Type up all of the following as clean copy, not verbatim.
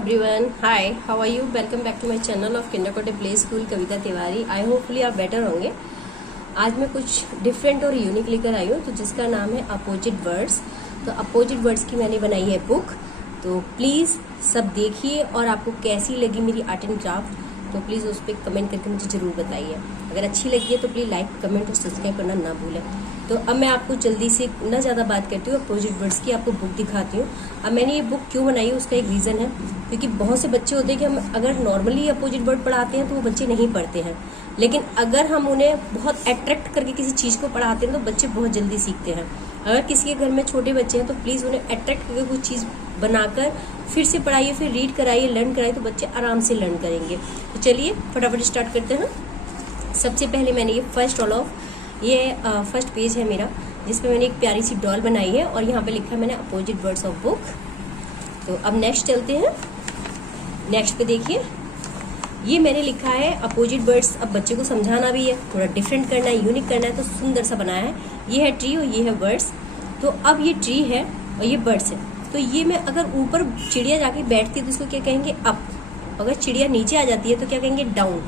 everyone, hi, how are you? Welcome back to my channel of Kindergarten Play School Kavita Tiwari. I hopefully आप better होंगे। आज मैं कुछ different और unique लेकर आई हूँ, तो जिसका नाम है अपोजिट वर्ड्स। तो अपोजिट वर्ड्स की मैंने बनाई है बुक, तो प्लीज़ सब देखिए और आपको कैसी लगी मेरी आर्ट एंड क्राफ्ट, तो प्लीज़ उस पर कमेंट करके मुझे ज़रूर बताइए। अगर अच्छी लगी है तो प्लीज़ लाइक, कमेंट और सब्सक्राइब करना ना भूलें। तो अब मैं आपको जल्दी से ना ज़्यादा बात करती हूँ, अपोजिट वर्ड्स की आपको बुक दिखाती हूँ। अब मैंने ये बुक क्यों बनाई है उसका एक रीज़न है, क्योंकि बहुत से बच्चे होते हैं कि हम अगर नॉर्मली अपोजिट वर्ड पढ़ाते हैं तो वो बच्चे नहीं पढ़ते हैं, लेकिन अगर हम उन्हें बहुत अट्रैक्ट करके किसी चीज़ को पढ़ाते हैं तो बच्चे बहुत जल्दी सीखते हैं। अगर किसी के घर में छोटे बच्चे हैं तो प्लीज़ उन्हें अट्रैक्ट करके कुछ चीज़ बनाकर फिर से पढ़ाइए, फिर रीड कराइए, लर्न कराइए, तो बच्चे आराम से लर्न करेंगे। तो चलिए फटाफट स्टार्ट करते हैं। सबसे पहले मैंने ये फर्स्ट पेज है मेरा, जिसमें मैंने एक प्यारी सी डॉल बनाई है और यहाँ पे लिखा है मैंने अपोजिट वर्ड्स ऑफ बुक। तो अब नेक्स्ट चलते हैं। नेक्स्ट पे देखिए, ये मैंने लिखा है अपोजिट वर्ड्स। अब बच्चे को समझाना भी है, थोड़ा डिफरेंट करना है, यूनिक करना है, तो सुंदर सा बनाया है। ये है ट्री और ये है वर्ड्स। तो अब ये ट्री है और ये बर्ड्स है, तो ये मैं अगर ऊपर चिड़िया जाके बैठती है तो इसको क्या कहेंगे, अप। अगर चिड़िया नीचे आ जाती है तो क्या कहेंगे, डाउन।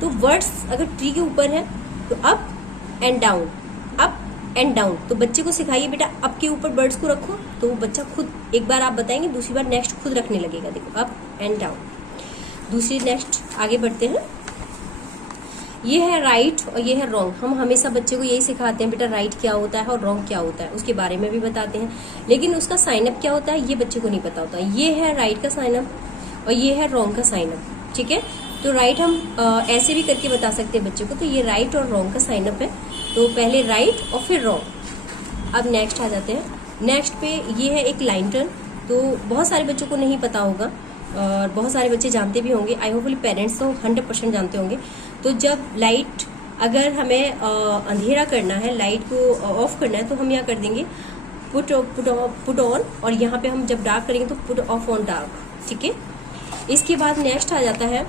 तो वर्ड्स अगर ट्री के ऊपर है तो up and down, up and down. तो बच्चे को सिखाइए बेटा अप के ऊपर बर्ड्स को रखो, तो वो बच्चा खुद, एक बार आप बताएंगे दूसरी बार नेक्स्ट खुद रखने लगेगा। देखो अप एंड डाउन। दूसरी नेक्स्ट आगे बढ़ते हैं। ये है राइट और ये है रॉन्ग। हम हमेशा बच्चे को यही सिखाते हैं बेटा राइट क्या होता है और रॉन्ग क्या होता है, उसके बारे में भी बताते हैं, लेकिन उसका साइन अप क्या होता है ये बच्चे को नहीं पता होता। ये है राइट का साइन अप और ये है रॉन्ग का साइन अप, ठीक है। तो राइट हम ऐसे भी करके बता सकते हैं बच्चे को। तो ये राइट और रॉन्ग का साइन अप है, तो पहले राइट और फिर रॉन्ग। अब नेक्स्ट आ जाते हैं। नेक्स्ट पे ये है एक लाइन टर्न। तो बहुत सारे बच्चों को नहीं पता होगा और बहुत सारे बच्चे जानते भी होंगे। आई होपफुली पेरेंट्स तो 100% जानते होंगे। तो जब लाइट, अगर हमें अंधेरा करना है, लाइट को ऑफ करना है, तो हम यहाँ कर देंगे पुट ऑन, और यहाँ पे हम जब डार्क करेंगे तो पुट ऑफ ऑन डार्क, ठीक है। इसके बाद नेक्स्ट आ जाता है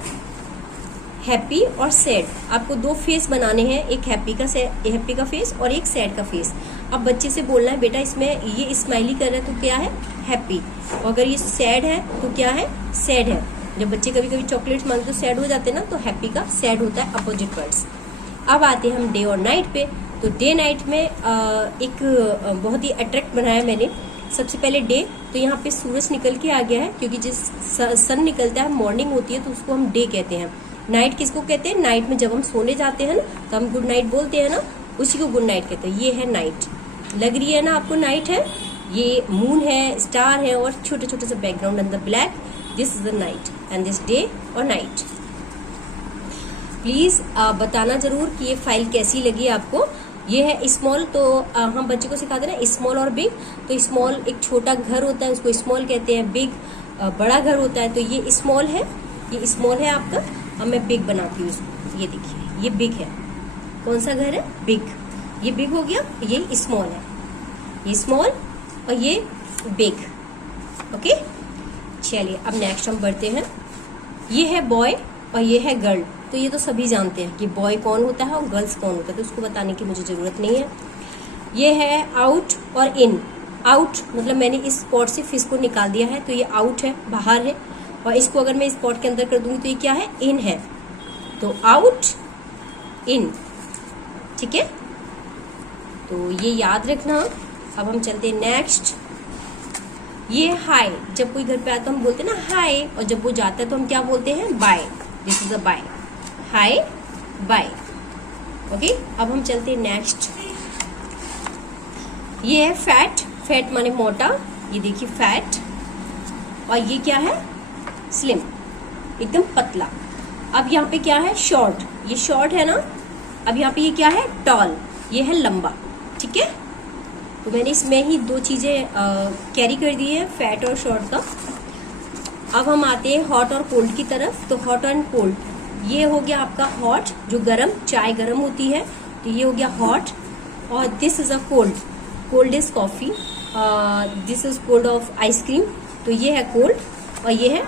हैप्पी और सैड। आपको दो फेस बनाने हैं, एक हैप्पी का फेस और एक सैड का फेस। अब बच्चे से बोलना है बेटा इसमें ये स्माइली कर रहा है तो क्या है, हैप्पी, और अगर ये सैड है तो क्या है, सैड है। जब बच्चे कभी कभी चॉकलेट्स मांगते तो सैड हो जाते हैं ना, तो हैप्पी का सैड होता है अपोजिट वर्ड्स। अब आते हैं हम डे और नाइट पे। तो डे नाइट में एक बहुत ही अट्रैक्ट बनाया मैंने। सबसे पहले डे, तो यहाँ पे सूरज निकल के आ गया है, क्योंकि जिस सन निकलता है, मॉर्निंग होती है, तो उसको हम डे कहते हैं। नाइट किसको कहते हैं, नाइट में जब हम सोने जाते हैं ना तो हम गुड नाइट बोलते हैं ना, उसी को गुड नाइट कहते हैं। ये है नाइट, लग रही है ना आपको नाइट है, ये मून है, स्टार है और छोटे छोटे से बैकग्राउंड अंदर black. This is the night and this day और नाइट। प्लीज बताना जरूर कि ये फाइल कैसी लगी आपको। ये है स्मॉल, तो हम बच्चे को सिखाते हैं ना स्मॉल और बिग। तो स्मॉल एक छोटा घर होता है, उसको स्मॉल कहते हैं। बिग बड़ा घर होता है, तो ये स्मॉल है, ये स्मॉल है आपका। अब मैं बिग बनाती हूँ इसको। ये देखिए ये बिग है। कौन सा घर है, बिग। ये बिग हो गया, ये स्मॉल है, ये स्मॉल और ये बिग, ओके। चलिए अब नेक्स्ट हम बढ़ते हैं। ये है बॉय और ये है गर्ल। तो ये तो सभी जानते हैं कि बॉय कौन होता है और गर्ल्स कौन होता है, तो उसको बताने की मुझे जरूरत नहीं है। ये है आउट और इन। आउट मतलब मैंने इस पॉट से फिश को निकाल दिया है, तो ये आउट है, बाहर है, और इसको अगर मैं इस पॉट के अंदर कर दूंगी तो ये क्या है, इन है। तो आउट इन, ठीक है। तो ये याद रखना। अब हम चलते हैं नेक्स्ट। ये हाय। जब कोई घर पे आता है हम बोलते हैं ना हाय, और जब वो जाता है तो हम क्या बोलते हैं, bye. This is a bye, hi bye, okay. अब हम चलते हैं नेक्स्ट। ये है फैट। फैट माने मोटा, ये देखिए फैट। और ये क्या है, स्लिम, एकदम पतला। अब यहाँ पे क्या है, शॉर्ट। ये शॉर्ट है ना। अब यहाँ पे ये क्या है, टॉल, ये है लंबा, ठीक है। तो मैंने इसमें ही दो चीजें कैरी कर दी है, फैट और शॉर्ट का। अब हम आते हैं हॉट और कोल्ड की तरफ। तो हॉट एंड कोल्ड, ये हो गया आपका हॉट, जो गरम, चाय गरम होती है, तो ये हो गया हॉट। और this is a cold, cold is coffee, this is cold of ice cream, तो ये है कोल्ड और ये है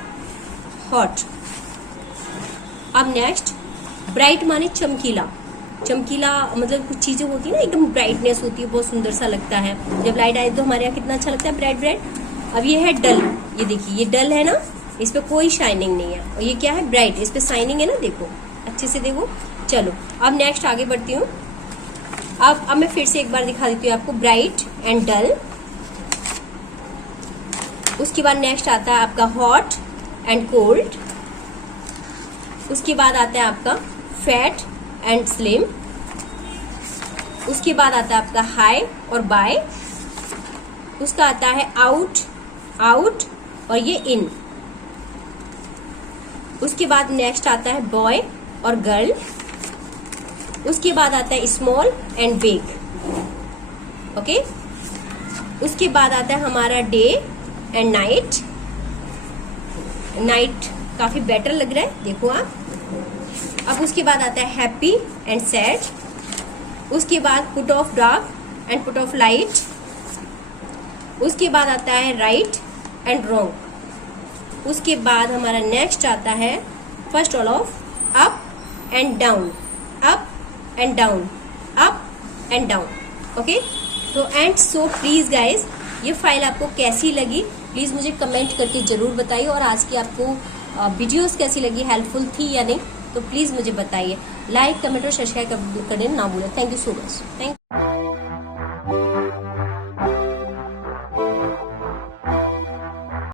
हॉट। अब नेक्स्ट ब्राइट माने चमकीला। चमकीला मतलब कुछ चीजें होती है ना, एकदम ब्राइटनेस होती है, बहुत सुंदर सा लगता है। जब लाइट आए तो हमारे यहाँ कितना अच्छा लगता है, ब्राइट ब्राइट। अब ये है डल, ये देखिए ये डल है ना, इस पे कोई शाइनिंग नहीं है। और ये क्या है, ब्राइट, इस पे शाइनिंग है ना, देखो अच्छे से देखो। चलो अब नेक्स्ट आगे बढ़ती हूँ। अब मैं फिर से एक बार दिखा देती हूँ आपको, ब्राइट एंड डल। उसके बाद नेक्स्ट आता है आपका हॉट एंड कोल्ड। उसके बाद आता है आपका फैट एंड स्लिम। उसके बाद आता है आपका हाई और बाय। उसका आता है आउट, आउट और ये इन। उसके बाद नेक्स्ट आता है बॉय और गर्ल। उसके बाद आता है स्मॉल एंड बिग, ओके। उसके बाद आता है हमारा डे एंड नाइट। नाइट काफी बेटर लग रहा है, देखो आप। अब उसके बाद आता है हैप्पी एंड सैड। उसके बाद put off dark and put off light. उसके बाद आता है राइट एंड रॉन्ग। उसके बाद हमारा नेक्स्ट आता है first all of up and down, up and down, up and down, okay. तो एंड सो प्लीज गाइज, ये फाइल आपको कैसी लगी प्लीज मुझे कमेंट करके जरूर बताइए। और आज की आपको वीडियोस कैसी लगी, हेल्पफुल थी या नहीं, तो प्लीज मुझे बताइए। लाइक, कमेंट और सब्सक्राइब करने ना भूलें। Thank you so much. Thank you.